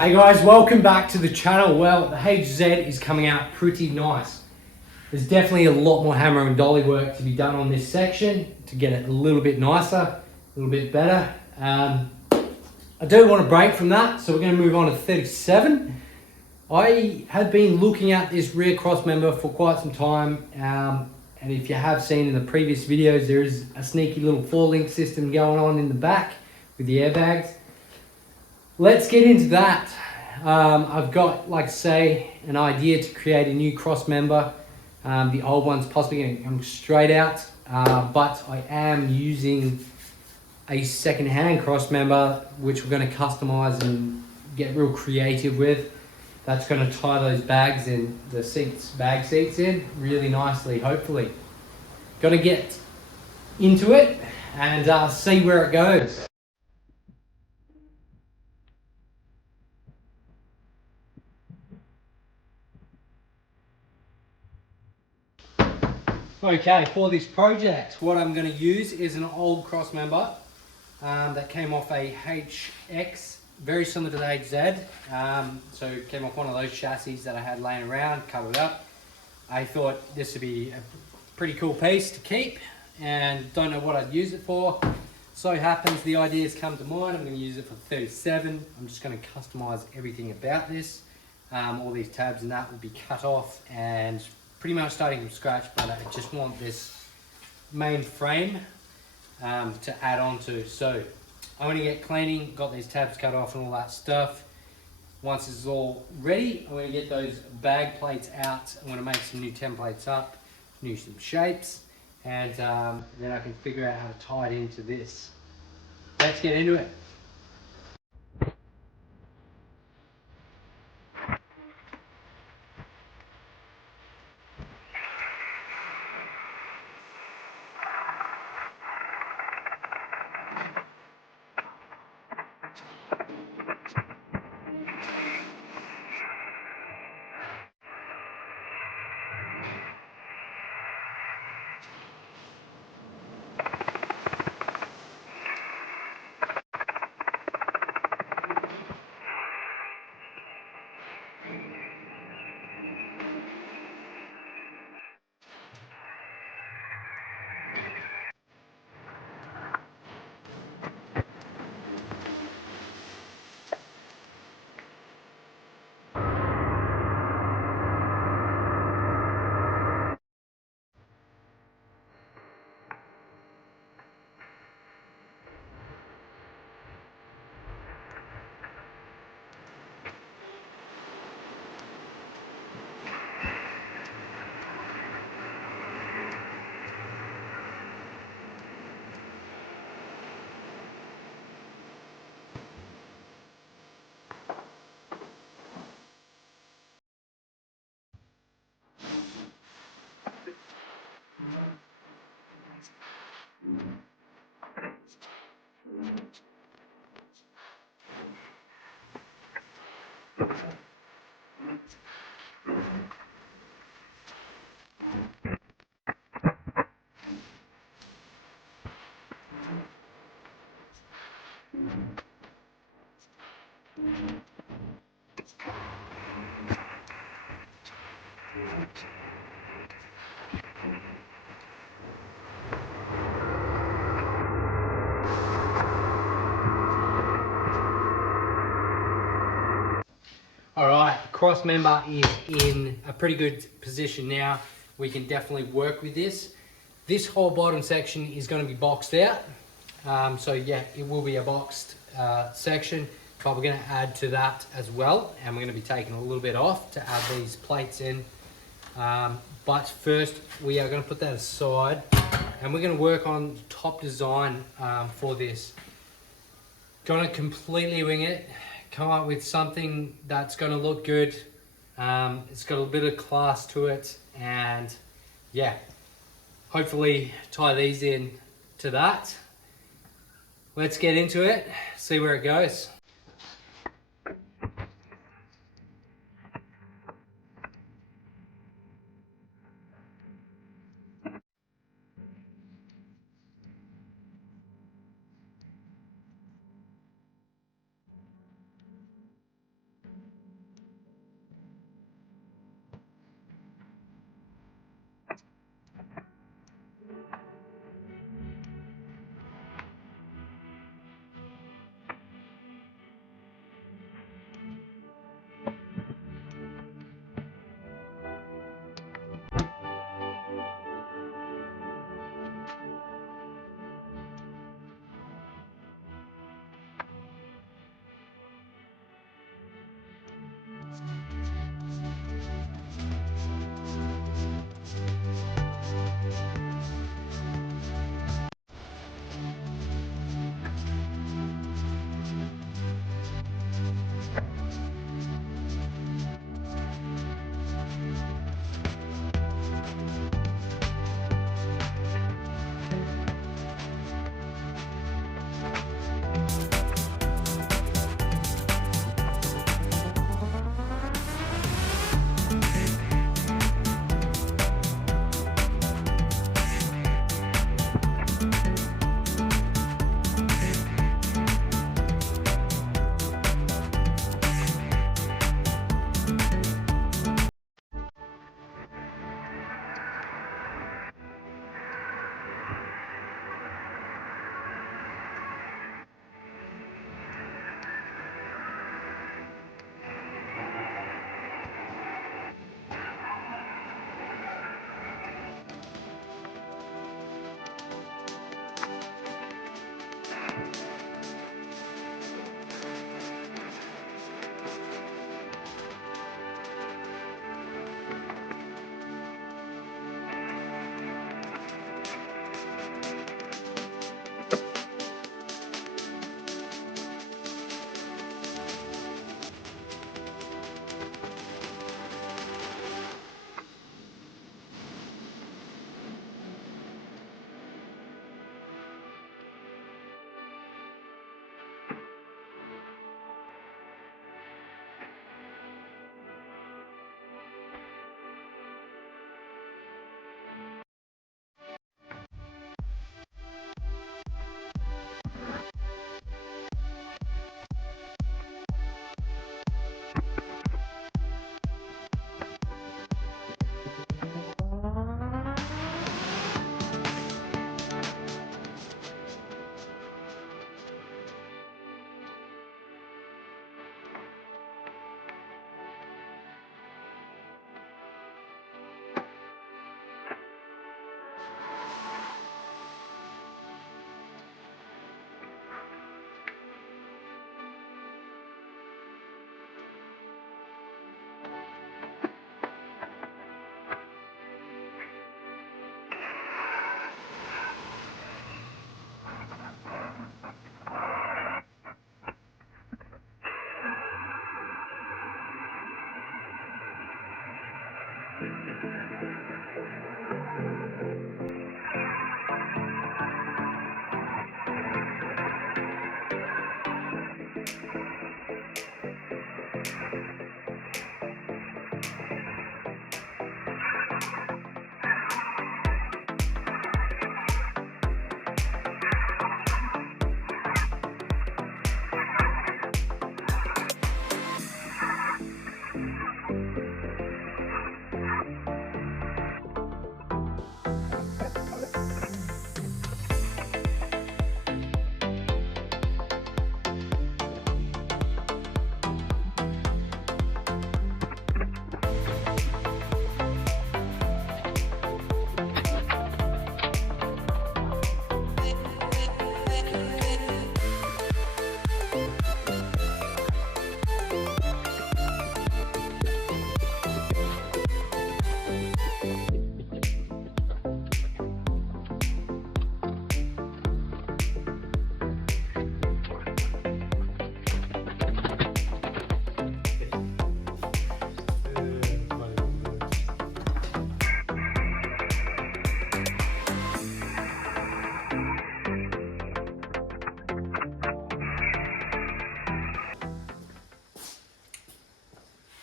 Hey guys, welcome back to the channel. Well, the HZ is coming out pretty nice. There's definitely a lot more hammer and dolly work to be done on this section to get it a little bit nicer, a little bit better. I do want to break from that, so we're going to move on to 37. I have been looking at this rear cross member for quite some time, and if you have seen in the previous videos, there is a sneaky little 4-link system going on in the back with the airbags. Let's get into that. I've got, like I say, an idea to create a new cross member. The old one's possibly going to come straight out, but I am using a second-hand cross member, which we're going to customize and get real creative with. That's going to tie those bags in, the seats, bag seats in really nicely, hopefully. Got to get into it and see where it goes. Okay, for this project, what I'm going to use is an old cross member that came off a HX, very similar to the HZ. So it came off one of those chassis that I had laying around, cut it up. I thought this would be a pretty cool piece to keep, and don't know what I'd use it for. So happens the ideas come to mind. I'm going to use it for 37. I'm just going to customize everything about this. All these tabs and that will be cut off and pretty much starting from scratch, but I just want this main frame to add on to. So I'm going to get cleaning, got these tabs cut off and all that stuff. Once this is all ready, I'm going to get those bag plates out. I'm going to make some new templates up, some shapes, and then I can figure out how to tie it into this. Let's get into it. All right, the cross member is in a pretty good position now. We can definitely work with this. This whole bottom section is going to be boxed out. So yeah, it will be a boxed section, but we're going to add to that as well. And we're going to be taking a little bit off to add these plates in. But first, we are going to put that aside and we're going to work on top design for this. Gonna completely wing it, come up with something that's going to look good. It's got a bit of class to it, and yeah, hopefully tie these in to that. Let's get into it, see where it goes.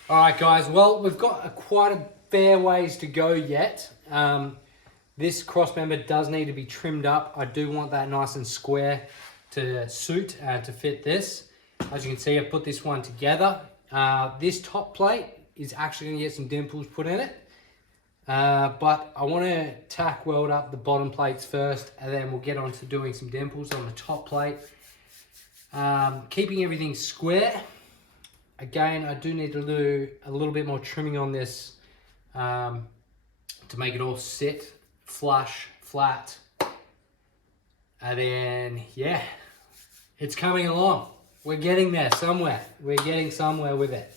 All right, guys. Well, we've got quite a fair ways to go yet. This cross member does need to be trimmed up. I do want that nice and square to suit to fit this. As you can see, I've put this one together. This top plate is actually going to get some dimples put in it. But I want to tack weld up the bottom plates first, and then we'll get on to doing some dimples on the top plate. Keeping everything square. Again, I do need to do a little bit more trimming on this to make it all sit, flush, flat. And then, yeah, it's coming along. We're getting there somewhere. We're getting somewhere with it.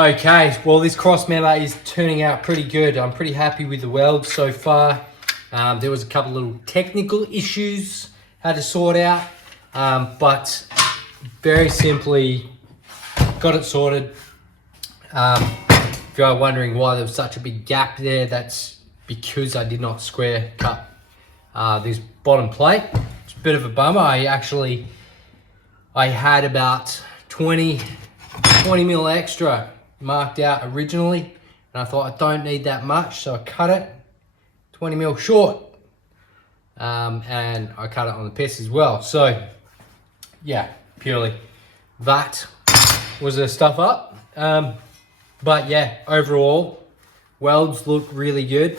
Okay, well this Crossmember is turning out pretty good. I'm pretty happy with the weld so far. There was a couple little technical issues had to sort out, but very simply got it sorted. If you are wondering why there was such a big gap there, that's because I did not square cut this bottom plate. It's a bit of a bummer. I had about 20 mil extra marked out originally, and I thought I don't need that much, so I cut it 20 mil short, and I cut it on the piss as well. So yeah, purely that was the stuff up. But yeah, overall welds look really good.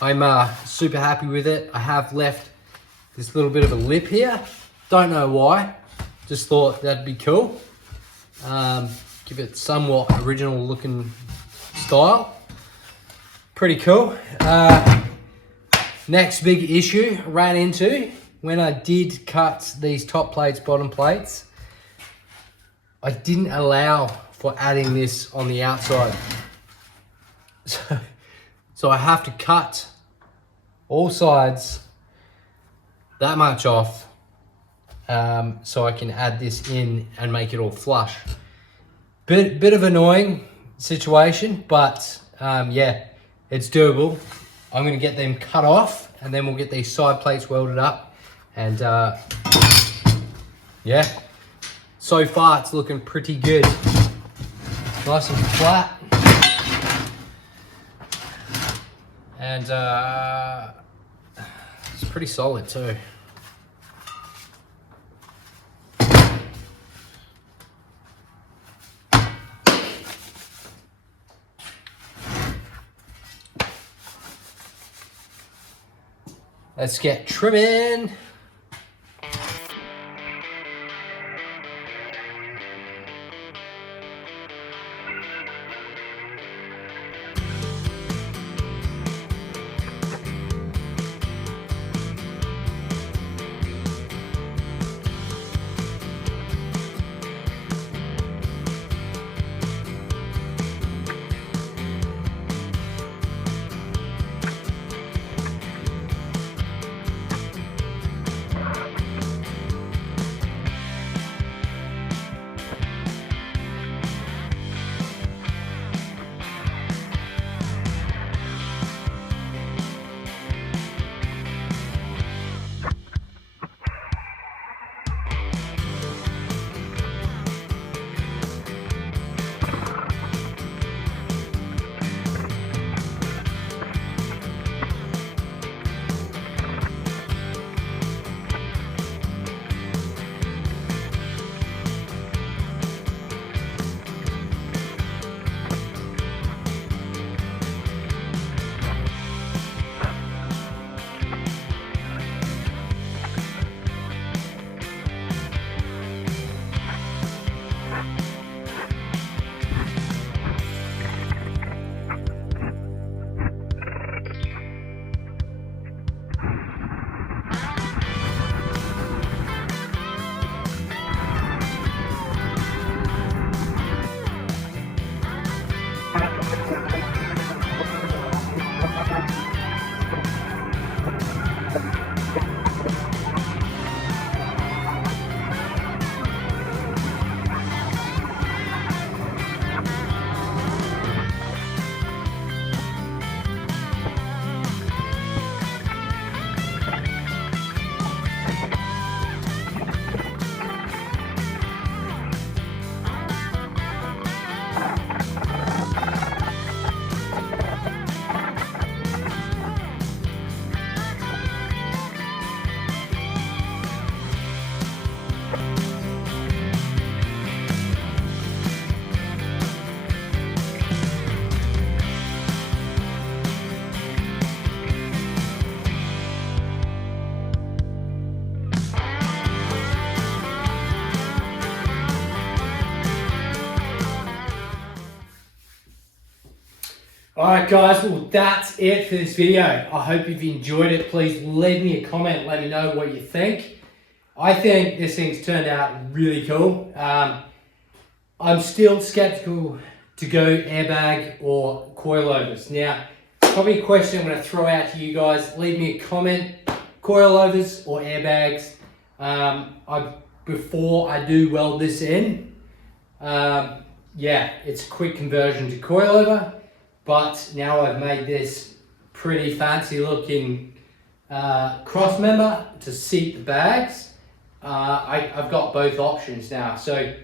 I'm super happy with it. I have left this little bit of a lip here, don't know why, just thought that'd be cool. Give it somewhat original looking style. Pretty cool. Next big issue I ran into when I did cut these top plates, bottom plates, I didn't allow for adding this on the outside. So I have to cut all sides that much off, so I can add this in and make it all flush. Bit of annoying situation, but yeah, it's doable. I'm gonna get them cut off and then we'll get these side plates welded up, and yeah, so far it's looking pretty good. Nice and flat. And it's pretty solid too. Let's get trimming. Alright guys, well that's it for this video. I hope you've enjoyed it. Please leave me a comment, let me know what you think. I think this thing's turned out really cool. I'm still skeptical to go airbag or coilovers. Now, probably a question I'm going to throw out to you guys. Leave me a comment, coilovers or airbags. Before I do weld this in, yeah, it's a quick conversion to coilover, but now I've made this pretty fancy looking crossmember to seat the bags. I've got both options now, so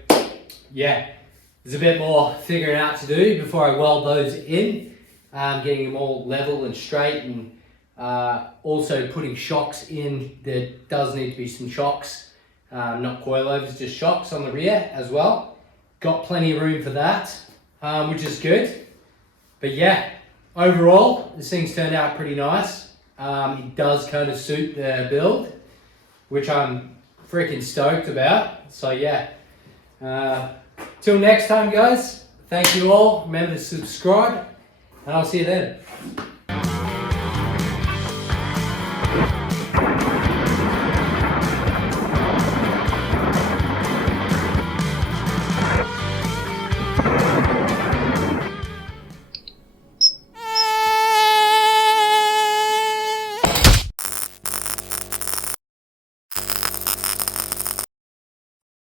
yeah, there's a bit more figuring out to do before I weld those in, getting them all level and straight, and also putting shocks in. There does need to be some shocks, not coilovers, just shocks on the rear as well. Got plenty of room for that, which is good. But yeah, overall, this thing's turned out pretty nice. It does kind of suit the build, which I'm freaking stoked about. So yeah, till next time guys, thank you all. Remember to subscribe, and I'll see you then.